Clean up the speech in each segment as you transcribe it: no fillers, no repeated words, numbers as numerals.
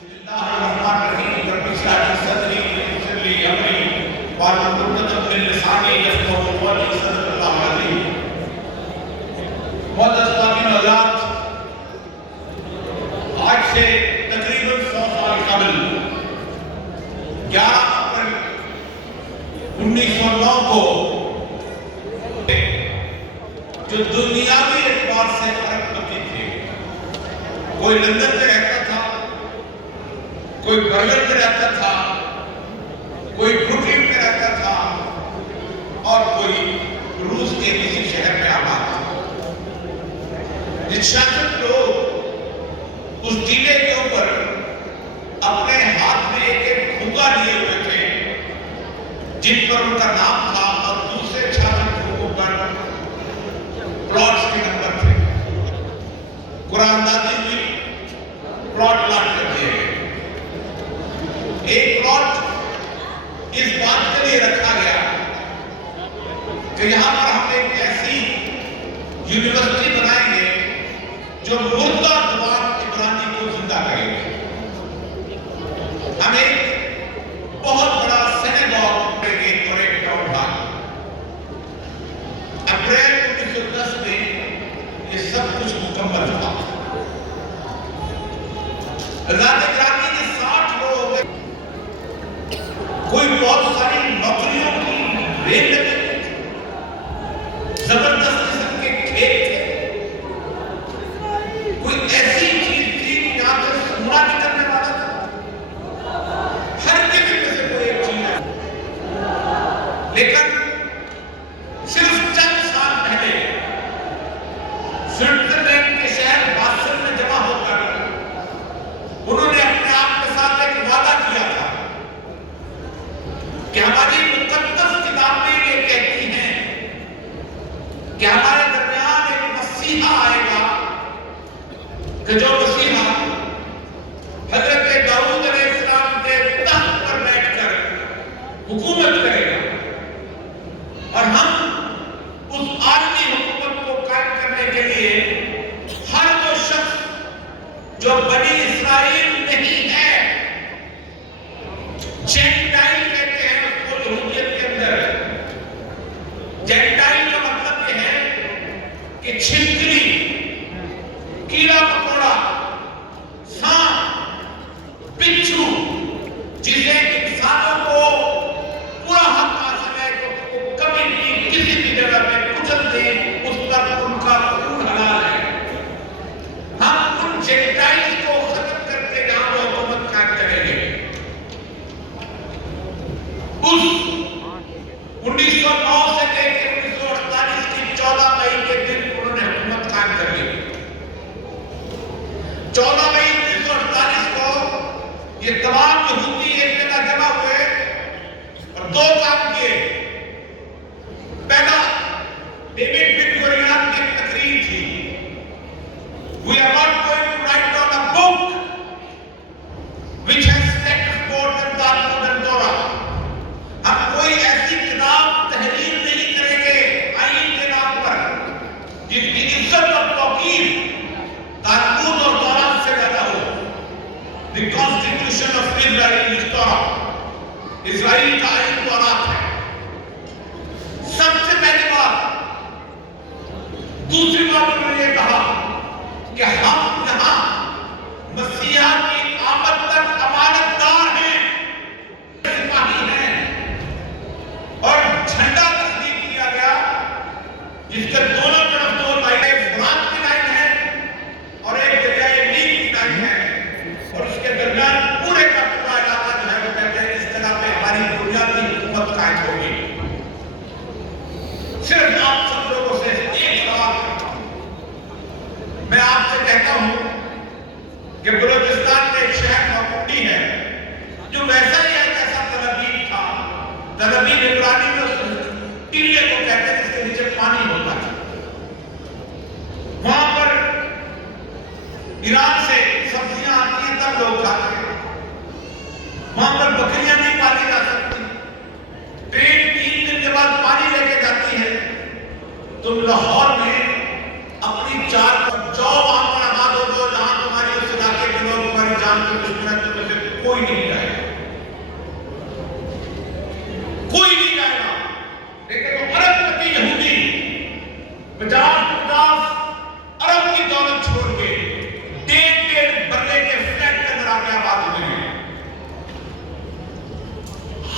الله الرحمن الرحيم رب اشرح لي صدري ويسر لي امري واحلل عقدة من لساني يفقهوا قولي صدق الله العظيم. معزز سامعین حضرات، آج سے تقریباً 100 سال قبل 11 اپریل 1909 کو جو دنیاوی اعتبار سے ارب پتی تھے، کوئی لندن میں رہتا تھا، کوئی برلن میں رہتا تھا، کوئی بروکلن میں رہتا تھا اور کوئی روس کے کسی شہر میں آباد تھا. شاگرد لوگ اس ٹیلے کے اوپر اپنے ہاتھ میں ایک کھوکا لیے ہوئے تھے جن پر ان کا نام تھا اور دوسرے چھاگرد کھوکوں پر پلاٹس کے نمبر تھے. قرآن دادی بھی پلاٹ لاٹ کر دیے گئے. ایک پلاٹ اس بات کے لیے رکھا گیا کہ یہاں پر ہم ایک ایسی یونیورسٹی بنائیں گے جو مردہ زبان عبرانی کو زندہ کرے گی. ہم ایک بہت بڑا سینیگاگ کریں گے اور ایک ٹاؤن ہال. اپریل 1910 میں یہ سب کچھ مکمل تھا. رات گرامی کے 60 لوگ کوئی بہت ساری نوکریوں کی ریل لگی، زبردست قسم کے کھیت تھے، کوئی ایسی چیز تھی کہ یہاں سے سونا نکلنے والا تھا. ہر جگہ میں سے کوئی ایک چیز ہے. لیکن صرف چند سال پہلے سوئٹزرلینڈ کے شہر باسل میں جمع ہو کر انہوں نے اپنے آپ کے ساتھ ایک وعدہ کیا تھا کہ ہماری مقدس کتابیں یہ کہتی ہیں کہ ہمارے درمیان ایک مسیحا آئے گا کہ جو مسیحا حضرت داؤد علیہ السلام کے تخت پر بیٹھ کر حکومت کرے گا اور ہم اس عالمی حکومت کو قائم کرنے کے لیے ہر وہ شخص جو بنی اسرائیل نہیں ہے، جینٹائل کہتے ہیں اس کو یہودیت کے اندر. جینٹائل کا مطلب یہ ہے کہ چھپکلی، کیڑا مکوڑا، سانپ، بچھو، جسے انسانوں کو پورا حق حاصل ہے کہ اس کو کبھی بھی کسی بھی جگہ میں کچل دیں، اس پر ان کا خون حلال ہے. ہم ان جینٹائل کو ختم کر کے یہاں پر حکومت قائم کریں گے. اس 1909 سے لے کے 1948 کی 14 مئی کے دن انہوں نے حکومت قائم کر لی. 14 مئی 1948 کو یہ تمام یہودی ایک جگہ جمع ہوئے اور دو کام کیے. پہلا، ڈیوڈ بن گوریون کی ایک تقریر تھی. We are not going to write down a book which has sex more than Talmud and Torah. ہم کوئی ایسی کتاب تحریر نہیں کریں گے آئین کے نام پر جس کی عزت اور توقیر تالمود اور تورات سے زیادہ ہو. The Constitution of Israel is Torah. اسرائیل کا آئین تورات ہے. سب سے پہلی بات. دوسری بات انہوں نے یہ کہا کہ ہم یہاں مسیحا کی آمد تک امانت دار ہیں، سپاہی ہیں. اور جھنڈا تصدیق کیا گیا جس کے دونوں طرف دو لائنیں فرات کی لائن ہے اور ایک جگہ نیل کی لائن ہے اور اس کے درمیان پورے کا پورا علاقہ جو ہے وہ کہتے ہیں اس طرح پہ ہماری بنیادی حکومت قائم ہوگی. صرف آپ سب لوگوں سے ایک سوال کرتا ہوں. میں آپ سے کہتا ہوں کہ بلوچستان میں ایک شہر موکوٹی ہے جو ویسا ہی ہے جیسا تلابیب تھا. تلابیب عبرانی میں اس ٹیلے کو کہتے ہیں جس کے نیچے پانی ہوتا ہے. وہاں پر ایران سے سبزیاں آتی ہیں تب لوگ کھاتے ہیں. وہاں پر بکریاں نہیں پالی جا سکتی. ٹرین 3 دن کے بعد پانی لے کے جاتی ہے. تم لاہور میں اپنی چار جو وہاں پر آباد ہو جہاں تمہاری اس علاقے کے لوگ تمہاری جان کی دشمن کوئی نہیں جائے گا، کوئی نہیں جائے گا۔ لیکن وہ ارب پتی یہودی 50 ارب کی دولت چھوڑ کے 1.5 برلے کے فلیٹ کے اندر آ کے آباد ہوئے ہیں۔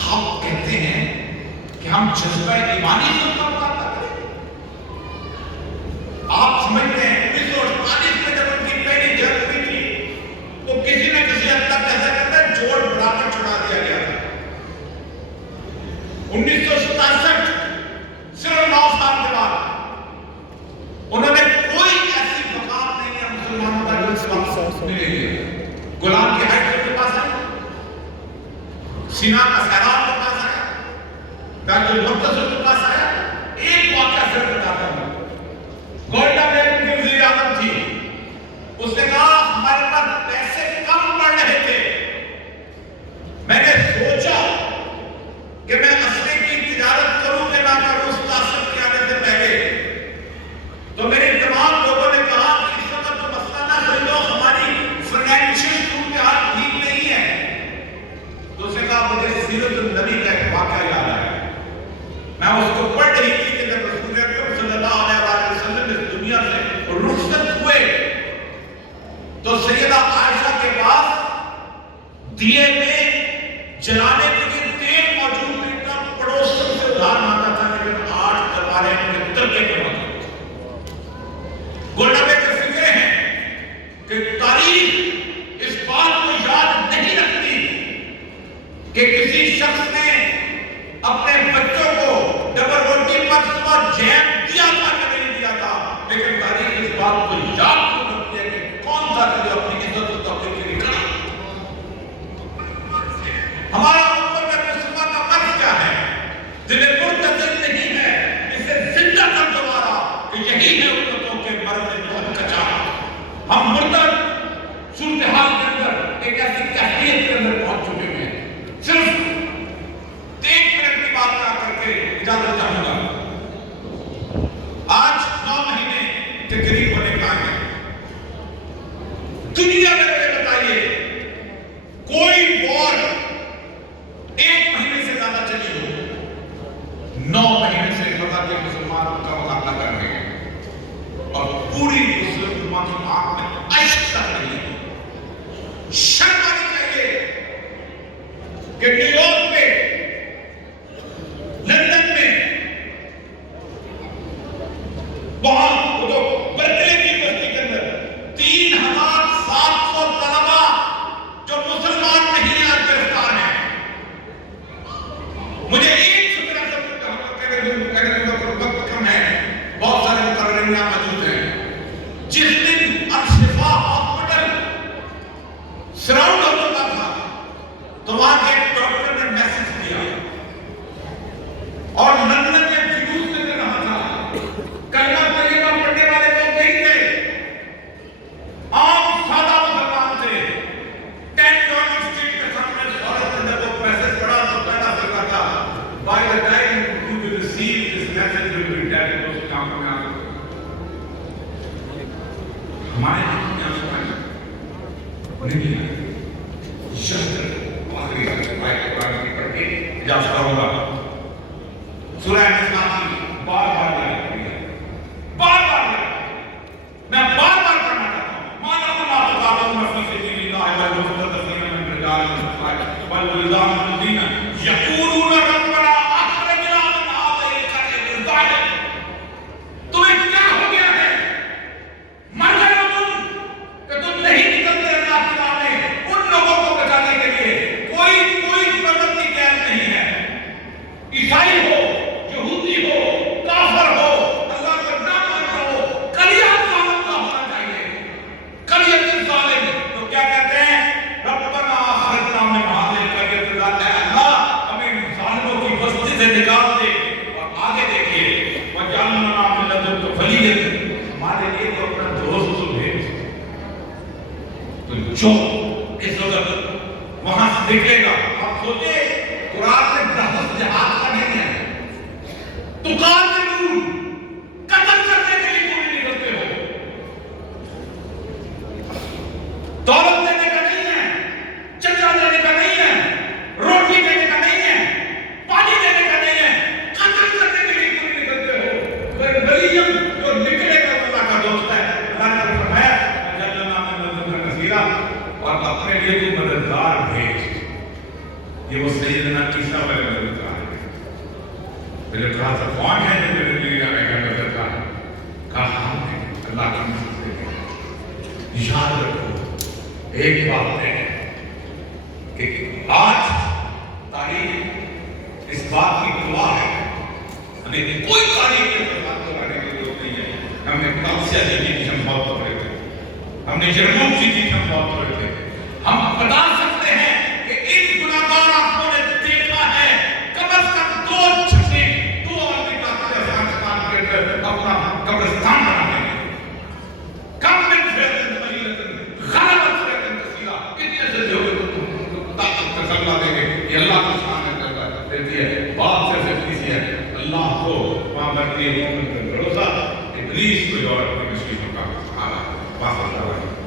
ہم کہتے ہیں کہ ہم جذبہ ایمانی سے اتنا مقابلہ کریں۔ آپ سمجھتے ہیں 1948 میں جب ان کی پہلی جنگ ہوئی تھی تو کسی نہ کسی حد تک ایسا کرتا ہے جوڑ برابر چھڑا دیا گیا تھا۔ 1967 صرف 9 سال کے بعد انہوں نے کوئی ایسی مقام نہیں ہے مسلمانوں کا جو اس وقت ملے گی۔ غلام کی حیثیت ان کے پاس آئی، سینا کا سیلاب کے پاس آیا، بیت المقدس ان کے پاس آیا۔ ایک واقعہ صرف بتاتا ہوں۔ گولڈا میئر ان کی وزیر اعظم تھی، اس نے کہا ہمارے پاس پیسے کم پڑ رہے تھے، میں نے سوچا کہ میں اسلحے کی تجارت کروں کہ نہ کروں اس تاثر کے آنے سے پہلے، تو میرے تمام لوگوں نے کہا کہ اس وقت تو مسئلہ نہ سمجھو، ہماری فائنینشیل صورتحال ٹھیک نہیں ہے۔ تو اس نے کہا مجھے سیرت النبی کا ایک واقعہ یاد آیا، میں اس کو پڑھ رہی تھی کہ جب رسول اکرم صلی اللہ علیہ وسلم اس دنیا سے رخصت ہوئے تو سیدہ عائشہ کے پاس دیے میں جلانے کے لیے تیل موجود نہیں تھا، پڑوسوں سے ادھار مانگا تھا، لیکن 8 تلواریں ان کے ترکے کے موجود تھیں۔ گولڈا میئر کے فکرے ہیں کہ تاریخ اس بات کو یاد نہیں رکھتی کہ کسی شخص نے اپنے بچوں کو ڈبل روٹی پر صبح جیم دیا تھا کہ نہیں دیا تھا، لیکن تاریخ اس بات کو یاد کیوں رکھتی ہے کہ کون تھا جو اپنی عزت و تقدیر کے لیے کھڑا۔ ہمارا امت میں مسلمان کا مرض کیا ہے؟ دل مرتضی نہیں ہے، اسے زندہ کر دوبارہ کہ یہی ہے امتوں کے مرض بہت کچا۔ ہم مرتد صورتحال کے اندر ایک ایسی کیفیت کے اندر پہنچ چکے ہیں۔ صرف 1 منٹ کی بات کر کے اجازت چاہوں گا۔ آج 9 مہینے کے قریب ہونے کا ہے۔ دنیا میں مجھے بتائیے کوئی وار 1 مہینے سے زیادہ چلی ہو، 9 مہینے سے لگاتار مسلمان کا مقابلہ کر رہے ہیں اور پوری مسلم امت کی آنکھ میں اشک تک نہیں ہے۔ شرم آنی چاہیے کہ نیو یارک میں، لندن میں، وہاں وہ جو برکلے کی بستی کے اندر 3700 طلبہ جو مسلمان نہیں آج گرفتار ہیں۔ مجھے ایک فکر ایسا وقت کم ہے، بہت سارے مقررین یہاں موجود ہیں۔ جس دن الشفا ہاسپٹل سراؤنڈ ہو چکا تھا تو وہاں کے ایک ڈاکٹر نے میسج دیا اور لندن میں جلوس نکل رہا تھا، کلمہ طیبہ پڑھنے والے لوگ نہیں تھے، عام سادہ مسلمان تھے۔ 10 ڈاؤننگ اسٹریٹ کے سامنے عورت نے جب وہ میسج پڑھا تو پہلا فکر تھا by the time you will receive this message you will be dead۔ اس کام میں آ گئے ہمارے یہاں کیا سمجھ نہیں ہے۔ شہر آخری آیت قرآن کی پڑھ کے اجازت کروں گا۔ سورہ نساء کی بار بار یاد کری ہے، بار بار یاد، میں بار بار پڑھنا چاہتا ہوں۔ ما لکم لا تقاتلون فی سبیل اللہ والمستضعفین من الرجال والنساء والولدان الذین یقولون ربنا اخرجنا من هذه القرية الظالم۔ تمہیں کیا ہو گیا ہے؟ مر گئے ہو تم کہ تم نہیں نکلتے اللہ کی راہ میں ان لوگوں کو بچانے کے لیے؟ کوئی مدد کی غیر نہیں ہے، عیسائی ہو، یہودی ہو، کافر ہو، اللہ کو نہ مانتا ہو، کلیہ ظالم کا ہونا چاہیے۔ کلیہ ظالم تو کیا کہتے ہیں؟ ربنا اخرجنا من هذه القرية الظالم، اے اللہ ہمیں ان ظالموں کی بستی سے نکال دے۔ اور آگے دیکھیے وَجَعَلْنَا مِن لَّدُنْكَ وَلِيًّا، ہمارے لیے تو اپنا دوست تو بھیج۔ تو جو اس وقت وہاں سے نکلے گا، آپ سوچے قرآن میں لفظ جہاد کا نہیں ہے، تقاتلون قتل کرنے کے لیے کوئی نکلتے ہو، دولت دینے کا نہیں ہے، چچا دینے کا اپنے لیے کوئی مددگار بھیج. یہ وہ سیدنا عیسیٰ علیہ السلام ہے. میں نے کہا تھا کون ہے جو میرے لیے آنے کا مددگار؟ کہا ہم ہیں اللہ کی مدد سے. یاد رکھو ایک بات ہے کہ آج تاریخ اس بات کی گواہ ہے. ہمیں کوئی تاریخ کے بات کرانے کی ضرورت نہیں ہے. ہم نے قادسیہ جیتی تھی، ہم بہت پڑھے تھے. ہم نے یرموک جیتی تھی، ہم بہت پڑھے تھے. ہم بتا سکتے ہیں کہ ان گناہگار آنکھوں نے دیکھا ہے کم از کم 2 چھپے 2 آدمی افغانستان کے اندر اپنا قبرستان بنا دیں گے. کم من فیضن قلیلۃ غلبت فیضن کثیرہ. اتنے سے جو طاقت کا سلطہ دیں گے. یہ اللہ کی شان ہے، دیتی ہے. بات صرف کسی ہے اللہ کو وہاں پر یہ مومن پر بھروسہ. ابلیس کو اور اپنی مشکلوں کا حال واپس آ رہا ہے.